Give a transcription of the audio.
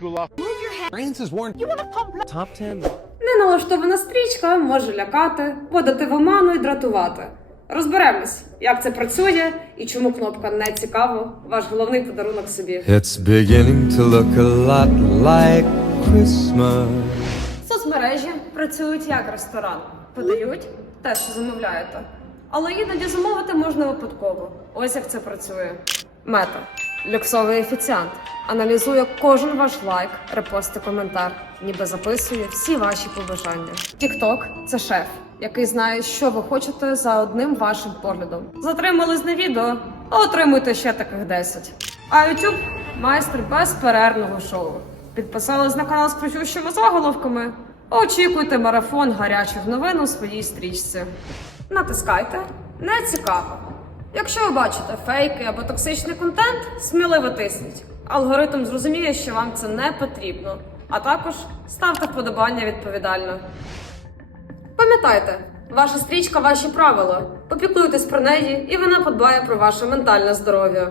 cool off. Francis warned top 10 Неналаштована стрічка може лякати, вводити в оману і дратувати. Розберемось, як це працює і чому кнопка не цікаво. Ваш головний подарунок собі. It's beginning to look a lot like Christmas. Соцмережі працюють як ресторан. Подають те, що замовляєте. Але іноді замовити можна випадково. Ось як це працює. Мета. Люксовий офіціант. Аналізує кожен ваш лайк, репост і коментар, ніби записує всі ваші побажання. Тікток це шеф, який знає, що ви хочете за одним вашим поглядом. Затримались на відео, а отримуйте ще таких 10. А YouTube – майстер безперервного шоу. Підписались на канал з кричущими заголовками. Очікуйте марафон гарячих новин у своїй стрічці. Натискайте не цікаво. Якщо ви бачите фейки або токсичний контент, сміливо тисніть. Алгоритм зрозуміє, що вам це не потрібно. А також ставте вподобання відповідально. Пам'ятайте, ваша стрічка ваші правила. Попіклуйтесь про неї, і вона подбає про ваше ментальне здоров'я.